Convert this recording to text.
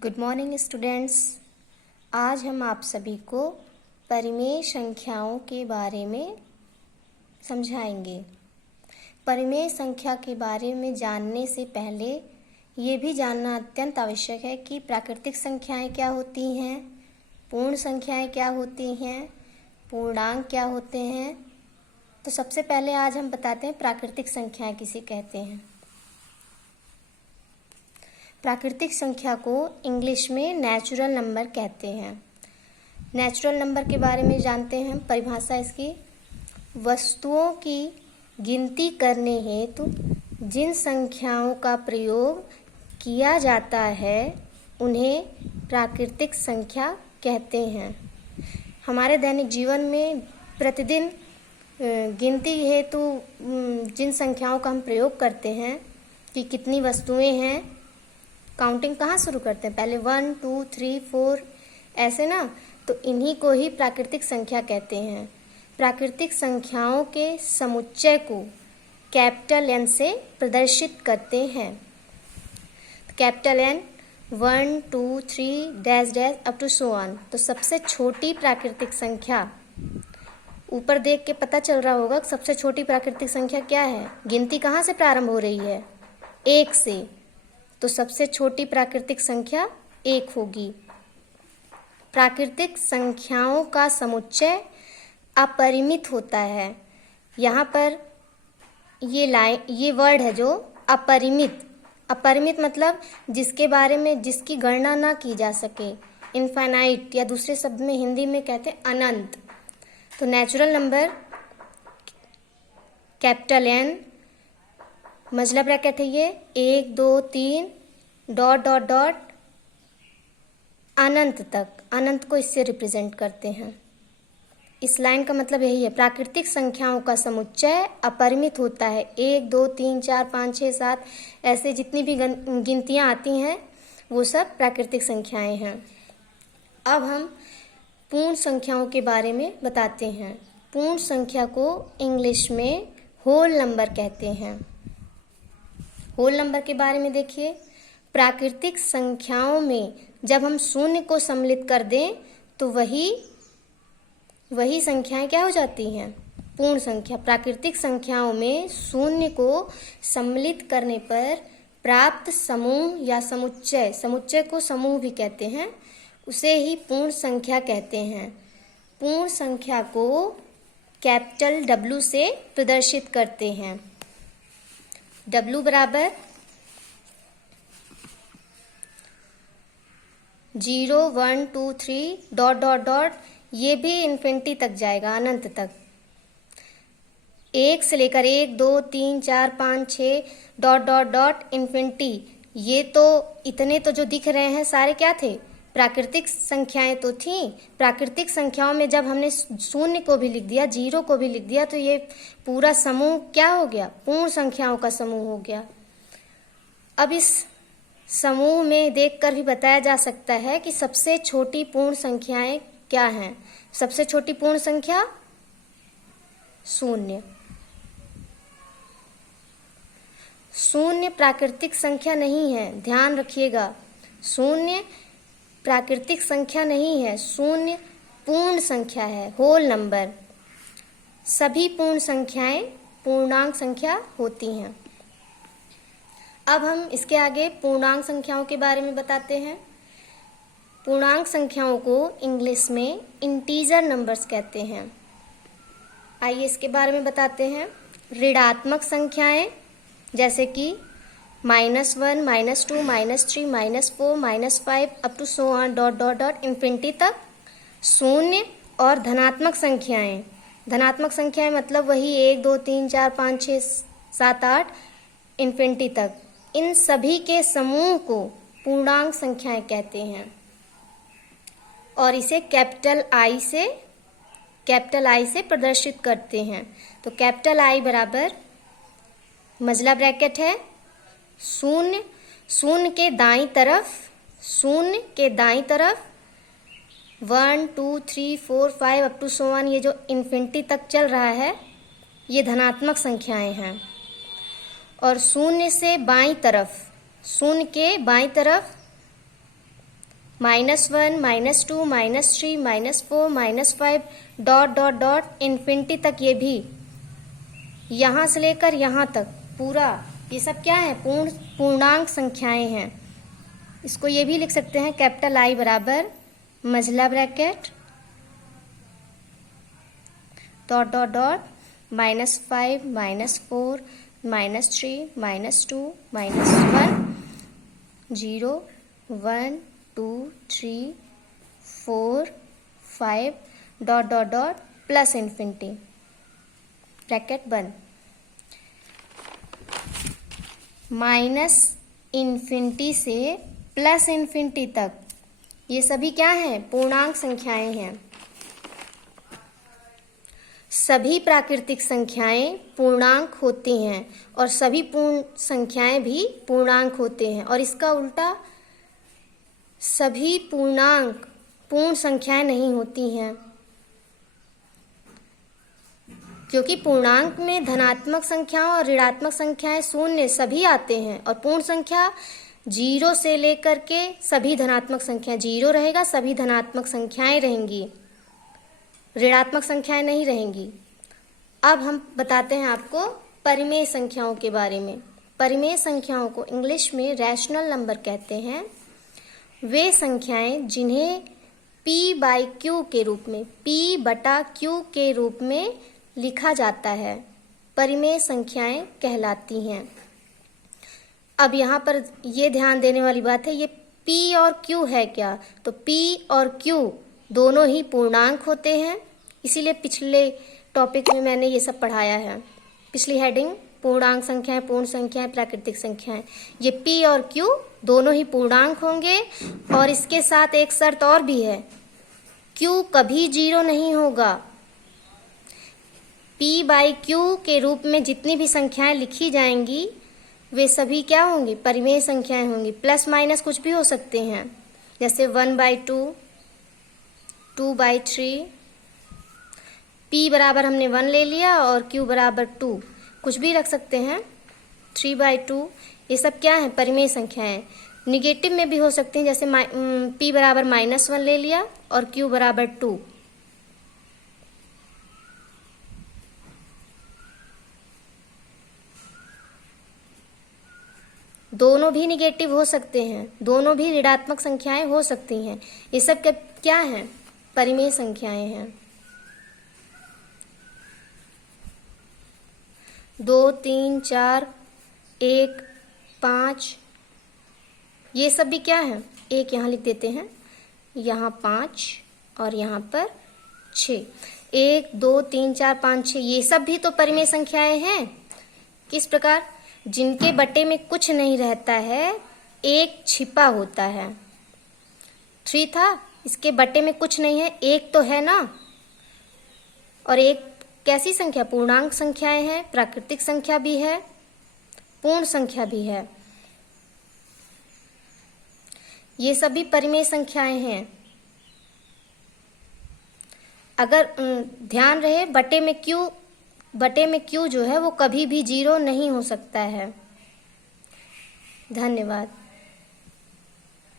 Good morning students. आज हम आप सभी को परिमेय संख्याओं के बारे में समझाएंगे। परिमेय संख्या के बारे में जानने से पहले ये भी जानना अत्यंत आवश्यक है कि प्राकृतिक संख्याएं क्या होती हैं, पूर्ण संख्याएं क्या होती हैं, पूर्णांक क्या होते हैं। तो सबसे पहले आज हम बताते हैं प्राकृतिक संख्याएं किसे कहते हैं। प्राकृतिक संख्या को इंग्लिश में नेचुरल नंबर कहते हैं। नेचुरल नंबर के बारे में जानते हैं। परिभाषा इसकी, वस्तुओं की गिनती करने हेतु जिन संख्याओं का प्रयोग किया जाता है उन्हें प्राकृतिक संख्या कहते हैं। हमारे दैनिक जीवन में प्रतिदिन गिनती हेतु जिन संख्याओं का हम प्रयोग करते हैं कि कितनी वस्तुएं हैं, काउंटिंग कहाँ शुरू करते हैं, पहले 1 2 3 4 ऐसे ना, तो इन्हीं को ही प्राकृतिक संख्या कहते हैं। प्राकृतिक संख्याओं के समुच्चय को कैपिटल एन से प्रदर्शित करते हैं। Capital N 1 2 3 dash dash up to so on. तो सबसे छोटी प्राकृतिक संख्या, ऊपर देख के पता चल रहा होगा सबसे छोटी प्राकृतिक संख्या क्या है। गिनती कहाँ से प्रारंभ हो रही है, 1 से, तो सबसे छोटी प्राकृतिक संख्या 1 होगी। प्राकृतिक संख्याओं का समुच्चय अपरिमित होता है। यहाँ पर ये वर्ड है जो अपरिमित। अपरिमित मतलब जिसके बारे में जिसकी गणना ना की जा सके, इनफाइनाइट, या दूसरे शब्द में हिंदी में कहते हैं अनंत। तो नेचुरल नंबर कैपिटल एन, मजला ब्रैकेट है ये, 1 2 3 डॉट डॉट डॉट अनंत तक, अनंत को इससे रिप्रेजेंट करते हैं। इस लाइन का मतलब यही है, प्राकृतिक संख्याओं का समुच्चय अपरिमित होता है। 1 2 3 4 5 6 7 ऐसे जितनी भी गिनतियाँ आती हैं वो सब प्राकृतिक संख्याएं हैं। अब हम पूर्ण संख्याओं के बारे में बताते हैं। पूर्ण संख्या को इंग्लिश में होल नंबर कहते हैं। होल नंबर के बारे में देखिए, प्राकृतिक संख्याओं में जब हम शून्य को सम्मिलित कर दें तो वही संख्याएं क्या हो जाती हैं, पूर्ण संख्या। प्राकृतिक संख्याओं में शून्य को सम्मिलित करने पर प्राप्त समूह या समुच्चय को समूह भी कहते हैं, उसे ही पूर्ण संख्या कहते हैं। पूर्ण संख्या को कैपिटल W से प्रदर्शित करते हैं। W बराबर 0 1 2 3 डॉट डॉट डॉट, ये भी इन्फिनिटी तक जाएगा, अनंत तक। 1 से लेकर 1 2 3 4 5 6 डॉट डॉट डॉट इन्फिनिटी। ये तो इतने तो जो दिख रहे हैं सारे क्या थे, प्राकृतिक संख्याएं तो थीं। प्राकृतिक संख्याओं में जब हमने शून्य को भी लिख दिया, 0 को भी लिख दिया, तो ये पूरा समूह क्या हो गया, पूर्ण संख्याओं का समूह हो गया। अब इस समूह में देखकर भी बताया जा सकता है कि सबसे छोटी पूर्ण संख्याएं क्या हैं। सबसे छोटी पूर्ण संख्या शून्य। शून्य प्राकृतिक संख्या नहीं है, ध्यान रखिएगा। शून्य प्राकृतिक संख्या नहीं है, शून्य पूर्ण संख्या है, होल नंबर। सभी पूर्ण संख्याएं पूर्णांक संख्या होती हैं। अब हम इसके आगे पूर्णांक संख्याओं के बारे में बताते हैं। पूर्णांक संख्याओं को इंग्लिश में इंटीजर नंबर्स कहते हैं। आइए इसके बारे में बताते हैं। ऋणात्मक संख्याएं जैसे कि -1 -2 -3 -4 -5 up to so on dot dot dot infinity तक। शून्य और धनात्मक संख्याएं, धनात्मक संख्याएं मतलब वही 1 2 3 4 5 6 7 8 इन्फिनिटी तक। इन सभी के समूह को पूर्णांक संख्याएं कहते हैं और इसे कैपिटल आई से प्रदर्शित करते हैं। तो कैपिटल आई बराबर, मजला ब्रैकेट है, शून्य के दाईं तरफ 1 2 3 4 5 अप टू सो ऑन, ये जो इन्फिनिटी तक चल रहा है ये धनात्मक संख्याएं हैं। और शून्य के बाईं तरफ -1, -2, -3, -4, -5 डॉट डॉट डॉट इन्फिनिटी तक। ये भी यहाँ से लेकर यहाँ तक पूरा ये सब क्या है, पूर्णांक संख्याएं हैं। इसको ये भी लिख सकते हैं कैपिटल I बराबर मझला bracket dot dot dot -5, -4, -3, -2, -1 0 1 2 3 4 5 dot dot dot plus infinity bracket बंद। माइनस इन्फिनिटी से प्लस इन्फिनिटी तक ये सभी क्या हैं, पूर्णांक संख्याएं हैं। सभी प्राकृतिक संख्याएं पूर्णांक होती हैं और सभी पूर्ण संख्याएं भी पूर्णांक होते हैं, और इसका उल्टा सभी पूर्णांक पूर्ण संख्याएं नहीं होती हैं, क्योंकि पूर्णांक में धनात्मक संख्याओं और ऋणात्मक संख्याएं शून्य सभी आते हैं, और पूर्ण संख्या 0 से लेकर के सभी धनात्मक संख्याएं, 0 रहेगा सभी धनात्मक संख्याएं रहेंगी, ऋणात्मक संख्याएं नहीं रहेंगी। अब हम बताते हैं आपको परिमेय संख्याओं के बारे में। परिमेय संख्याओं को इंग्लिश में रैशनल नंबर कहते हैं। वे संख्याएं जिन्हें p/q के रूप में, p/q के रूप में लिखा जाता है, परिमेय संख्याएं कहलाती हैं। अब यहाँ पर ये ध्यान देने वाली बात है, ये p और q है क्या, तो p और q दोनों ही पूर्णांक होते हैं, इसीलिए पिछले टॉपिक में मैंने ये सब पढ़ाया है। पिछली हेडिंग पूर्णांक संख्याएं, पूर्ण संख्याएं, प्राकृतिक संख्याएं, ये p और q दोनों ही पूर्णांक होंगे, और इसके साथ एक शर्त और भी है, q कभी 0 नहीं होगा। p/q के रूप में जितनी भी संख्याएं लिखी जाएंगी वे सभी क्या होंगी, परिमेय संख्याएं होंगी। प्लस माइनस कुछ भी हो सकते हैं, जैसे 1/2, 2/3, p बराबर हमने 1 ले लिया और q बराबर 2, कुछ भी रख सकते हैं, 3/2, ये सब क्या है, परिमेय संख्याएं। निगेटिव में भी हो सकते हैं, जैसे p बराबर -1 ले लिया और q बराबर 2। दोनों भी निगेटिव हो सकते हैं, दोनों भी ऋणात्मक संख्याएं हो सकती हैं। ये सब क्या हैं, परिमेय संख्याएं हैं। 2 3 4 1 5 ये सब भी क्या है, एक यहाँ लिख देते हैं, यहाँ 5 और यहाँ पर 6, 1 2 3 4 5 6 ये सब भी तो परिमेय संख्याएं हैं। किस प्रकार, जिनके बटे में कुछ नहीं रहता है, एक छिपा होता है। 3 था, इसके बटे में कुछ नहीं है, एक तो है ना, और एक कैसी संख्या, पूर्णांक संख्याएं हैं, प्राकृतिक संख्या भी है, पूर्ण संख्या भी है, ये सभी परिमेय संख्याएं हैं। अगर ध्यान रहे, बटे में q जो है वो कभी भी 0 नहीं हो सकता है। धन्यवाद।